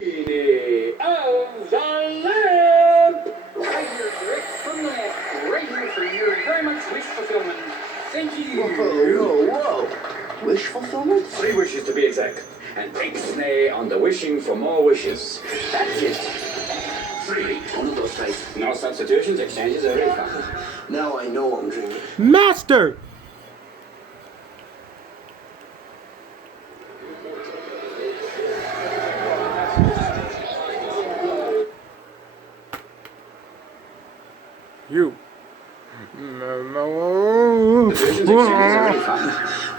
Of the lamp! Right here, direct from the left, right here for your very much wish fulfillment. Thank you. Whoa. Wish fulfillment? 3 wishes to be exact. And ixnay on the wishing for more wishes. That's it. 3. One of those types. No substitutions, exchanges, or refund. Now I know I'm dreaming. Master! You.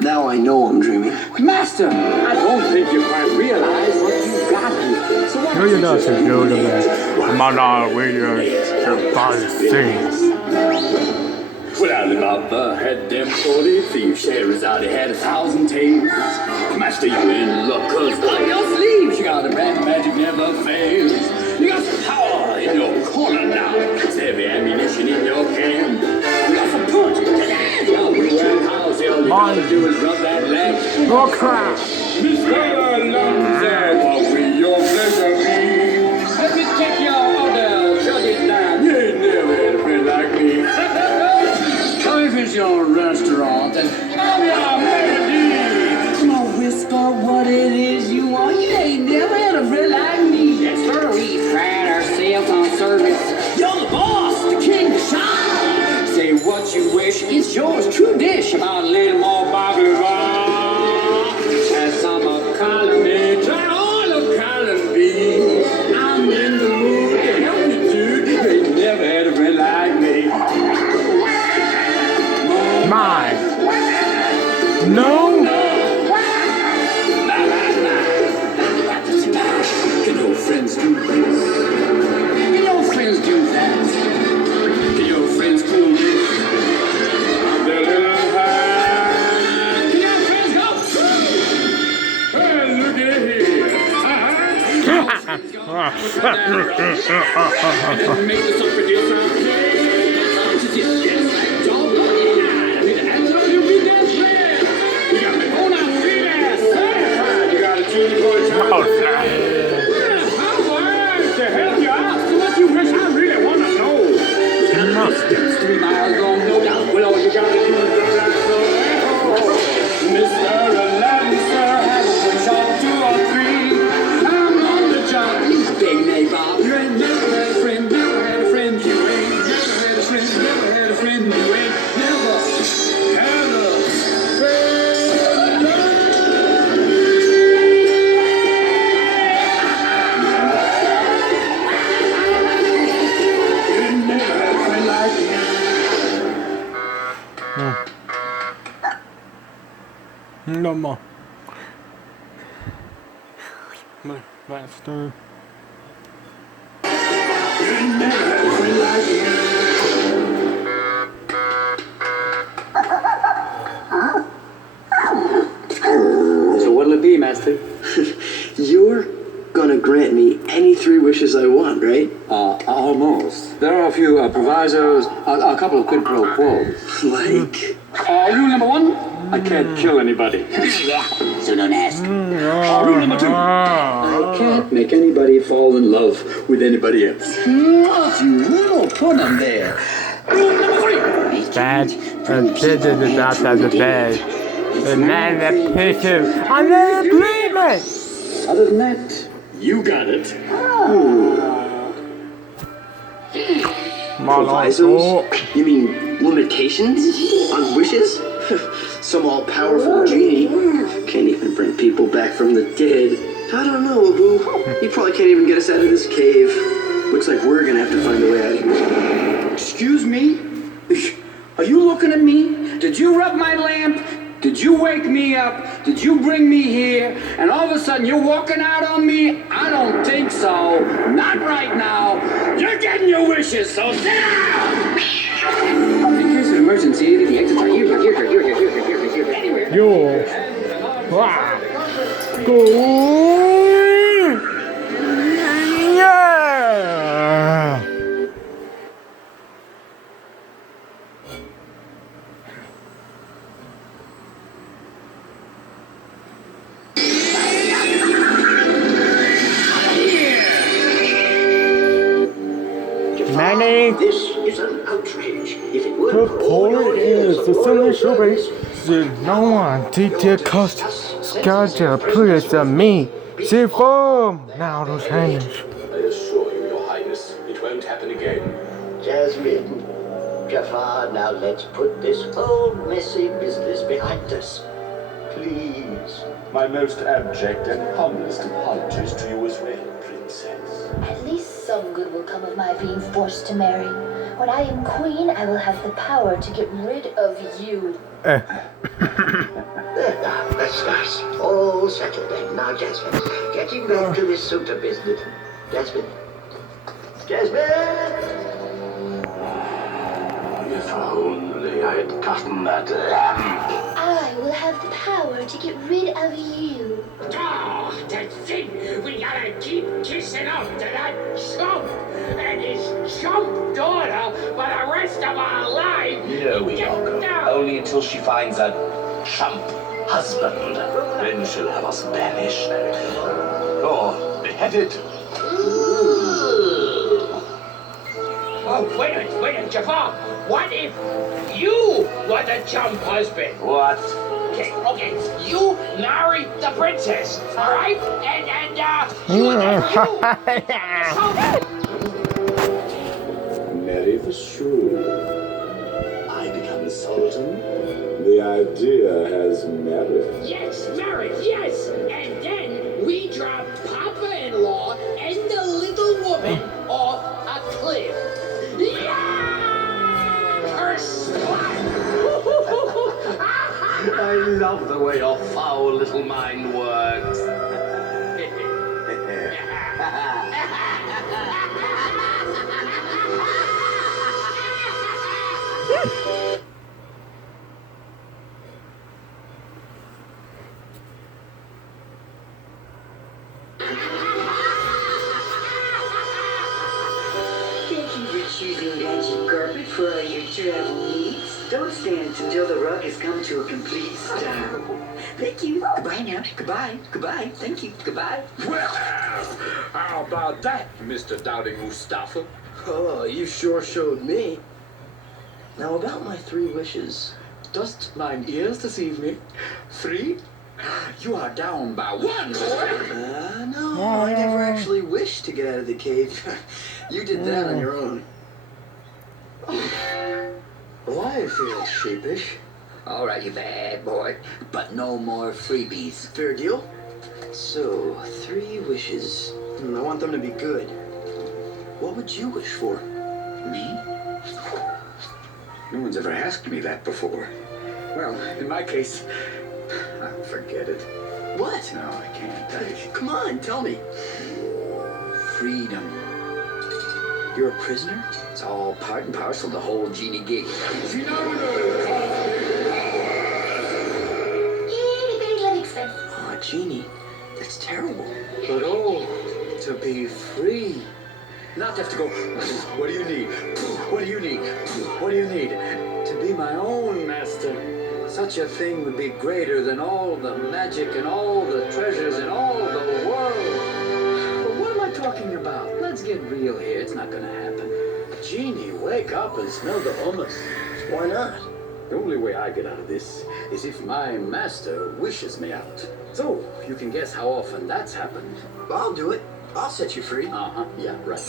Now I know I'm dreaming. Master, I don't think you quite realize what you got here. So what You're not so good at that. I'm not waiting to buy things. Well, Alibaba had them 40 thieves. Sherazade had 1,000 tales. Master, you in luck, cause on your sleeves you got a brand of magic never fails. You got some power in your corner now. It's heavy ammunition in your can. You got some punch. Well, we were house. All you gotta do is rub that lamp. Oh crap! Mr. Alonzo, what will your pleasure be? Let me check your order. Shut it down. You ain't never had a friend like me. Come if it's your restaurant and I'm your melody. Come on, whisper what it is you want. You ain't never had a friend like me. Yes, sir. We pride ourselves on service. You're the boss, the king, the shine. Say what you wish, it's yours. True dish. About a little more baklava. And some of column A. Try all of column B. I'm in the mood to help you, dude. You ain't never had a friend like me. Mine. No. Can your friends do this? Can your friends do that? Can your friends do this? I'm the little high. Can your friends go? Well, look at here. And make this up with yourself. Yes, don't look at it. And so you be that friend. You got me on that sweet ass. Certified. You got a junior college. To help you out, so what you wish I really want to know. It's 3 miles long, no doubt. Well, all you gotta do is run that so Mr. Aladdin, sir, have a quick shot 2 or 3. I'm on the job. You big nabob. You ain't never had a friend, never had a friend. You ain't never had a friend, never had a friend. You ain't never had a friend. No more. Master. So what'll it be, Master? You're gonna grant me any 3 wishes I want, right? Almost. There are a few provisos, a couple of quid pro quos. Like... Rule number 1, I can't kill anybody. So don't ask. Rule number 2, I can't make anybody fall in love with anybody else. You little put them there. Rule number 3. Bad and pigeon is not as a bad. The man that pitches on the agreement. Other than that, you got it. Provisos? You mean limitations on wishes? Some all-powerful genie can't even bring people back from the dead. I don't know, Abu. He probably can't even get us out of this cave. Looks like we're gonna have to find a way out of here. Excuse me? Are you looking at me? Did you rub my lamp? Did you wake me up? Did you bring me here? And all of a sudden you're walking out on me? I don't think so. Not right now. You're getting your wishes, so sit down! In case of emergency, the exits are here, anywhere. Yo. Wow. Go. Yeah. Chinese. This is an outrage. If it The weren't for all your point years is, of the loyal solution service, is no one did their cost. Scatter put on me. She form now to change. I assure you, Your Highness, it won't happen again. Jasmine, Jafar, now let's put this whole messy business behind us. Please. My most abject and humblest apologies to you as well, Princess. At least some good will come of my being forced to marry. When I am queen, I will have the power to get rid of you. There, now, that's nice. All settled then. Now, Jasmine, getting back to this suitor business. Jasmine. Jasmine! If only I had gotten that lamp. I will have the power to get rid of you. Oh, to think we gotta keep kissing up to that chump and his chump daughter for the rest of our lives. No, we don't go. No. Only until she finds that chump husband. Then she'll have us banished. Or beheaded. Oh, wait a minute, Jafar. What if you were the chump husband? What? Okay, you marry the princess, all right? And you. Marry the shrew. I become sultan. The idea has merit. Yes, marriage, yes. And then we drop Papa-in-law and the little woman off a cliff. Yeah! Her spot! I love the way your foul little mind works. Thank you for choosing Ratchet carpet for all your travel needs. Don't stand until the rug has come to a complete stop. Thank you. Goodbye now. Goodbye. Goodbye. Thank you. Goodbye. Well, how about that, Mr. Doubting Mustafa? Oh, you sure showed me. Now, about my 3 wishes. Dost thine ears deceive me? 3? You are down by 1, boy. No, I never actually wished to get out of the cave. You did that on your own. Well, I feel sheepish. All right, you bad boy. But no more freebies. Fair deal? So, 3 wishes. I want them to be good. What would you wish for? Me? No one's ever asked me that before. Well, in my case, forget it. What? No, I can't. Come on, tell me. Freedom. You're a prisoner? It's all part and parcel of the whole genie gig. Yay, very little expense. Oh, genie. That's terrible. But oh, to be free. Not to have to go, what do you need? What do you need? What do you need? To be my own master. Such a thing would be greater than all the magic and all the treasures in all the world. But what am I talking about? Let's get real here. It's not gonna happen. Genie, wake up and smell the hummus. Why not? The only way I get out of this is if my master wishes me out. So, you can guess how often that's happened. I'll do it. I'll set you free. Uh-huh, yeah, right.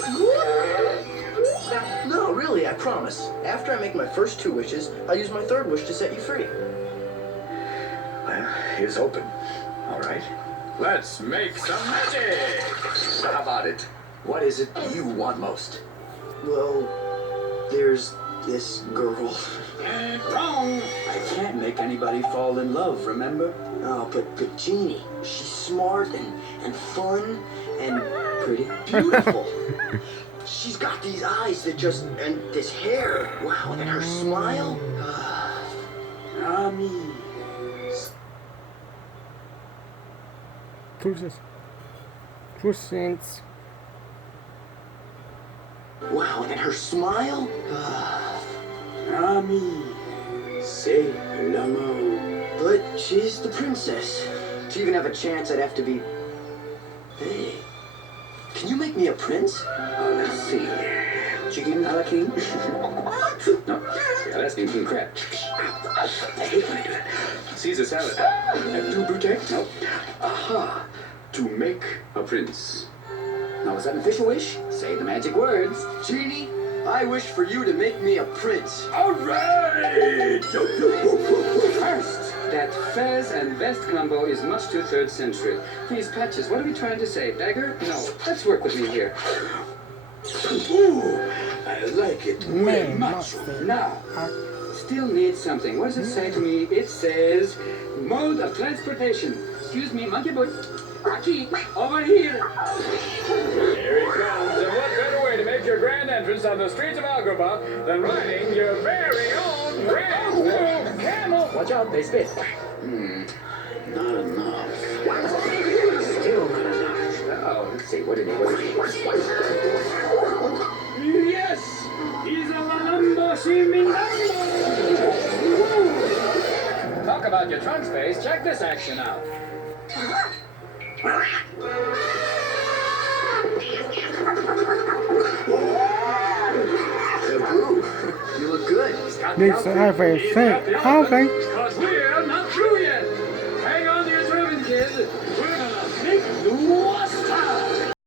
No, really, I promise. After I make my first 2 wishes, I'll use my 3rd wish to set you free. Well, here's open. All right. Let's make some magic. So how about it? What is it you want most? Well, there's this girl. Wrong. I can't make anybody fall in love, remember? Oh, but Jeannie, she's smart and fun and pretty beautiful. She's got these eyes that just, and this hair. Wow, and her smile. Ami. Crucians. Wow, and her smile. Ami. Say Lamo. But she's the princess. To even have a chance, I'd have to be... Hey, can you make me a prince? Oh, let's see. chicken a la king? No, you're asking king crab. I hate when I do that. Caesar salad. And two bouquet? No. Aha. To make a prince. Now, is that an official wish? Say the magic words. Genie, I wish for you to make me a prince. All right! First, that fez and vest combo is much too 3rd century. These patches, what are we trying to say? Dagger? No. Let's work with me here. Ooh, I like it. Muy macho. Now, still need something. What does it say to me? It says, mode of transportation. Excuse me, monkey boy. Rocky, over here. Here he comes. And what better way to make your grand entrance on the streets of Agrabah than riding your very own brand new camel? Watch out, they spit. Not enough. Still not enough. Oh, let's see. What did he? Yes! He's a Lambo Talk about your trunk space. Check this action out. You look good. This everything. Okay. Because we're not through yet. Hang on to your turban, kid. We're gonna make the